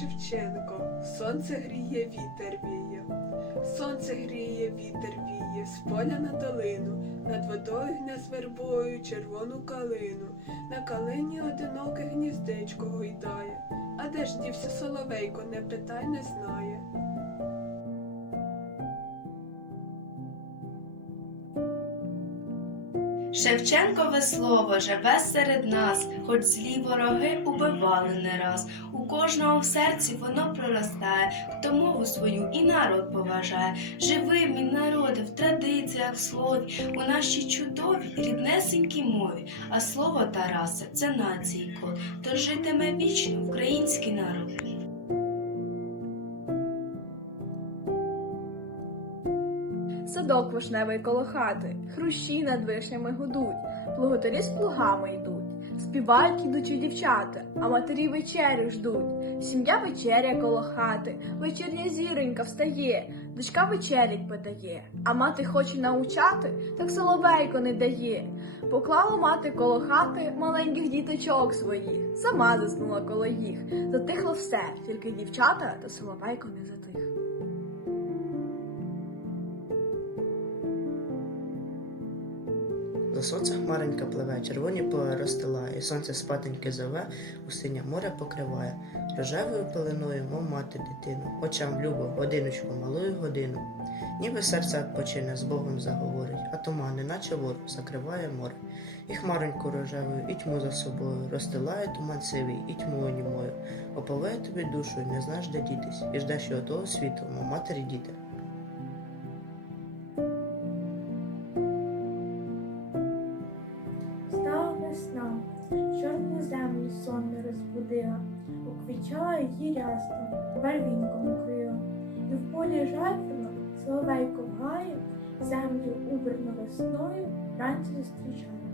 Шевченко, сонце гріє, вітер віє. Сонце гріє, вітер віє, з поля на долину, над водою гне з вербою червону калину. На калині одиноке гніздечко гойдає. А де ж дівся соловейко, не питай, не знає. Шевченкове слово живе серед нас, хоч злі вороги убивали не раз. У кожного в серці воно проростає, хто мову свою і народ поважає. Живи, мій народи, в традиціях, в слові, у нашій чудовій, ріднесенькій мові. А слово Тараса це нації код, то житиме вічно український народ. Садок вишневий коло хати, хрущі над вишнями гудуть, плуготарі з плугами йдуть, співають ідучі дівчата, а матері вечерю ждуть. Сім'я вечеря коло хати, вечірня зіронька встає, дочка вечерять подає, а мати хоче научати, так соловейко не дає. Поклала мати коло хати маленьких діточок своїх, сама заснула коло їх. Затихло все, тільки дівчата та соловейко не затих. За сонце хмаренька пливе, червоні розстилає, і сонце спатеньки зове, у синє море покриває. Рожевою пеленою, мов мати дитину, очам любо, годиночку, малую годину. Ніби серце почине, з Богом заговорить, а туман, наче ворог, закриває море. І хмароньку рожевою, і тьму за собою, розстилає туман сивий, і тьму німою. Оповає тобі душу, не знаєш, де дітись, і ждеш його того світу, мов матері діти. Весна, чорну землю сонно розбудила, уквічала її рясно, барвінком укрила. І в полі жайворонок соловейко в гаю, землю убрану весною, вранці зустрічає.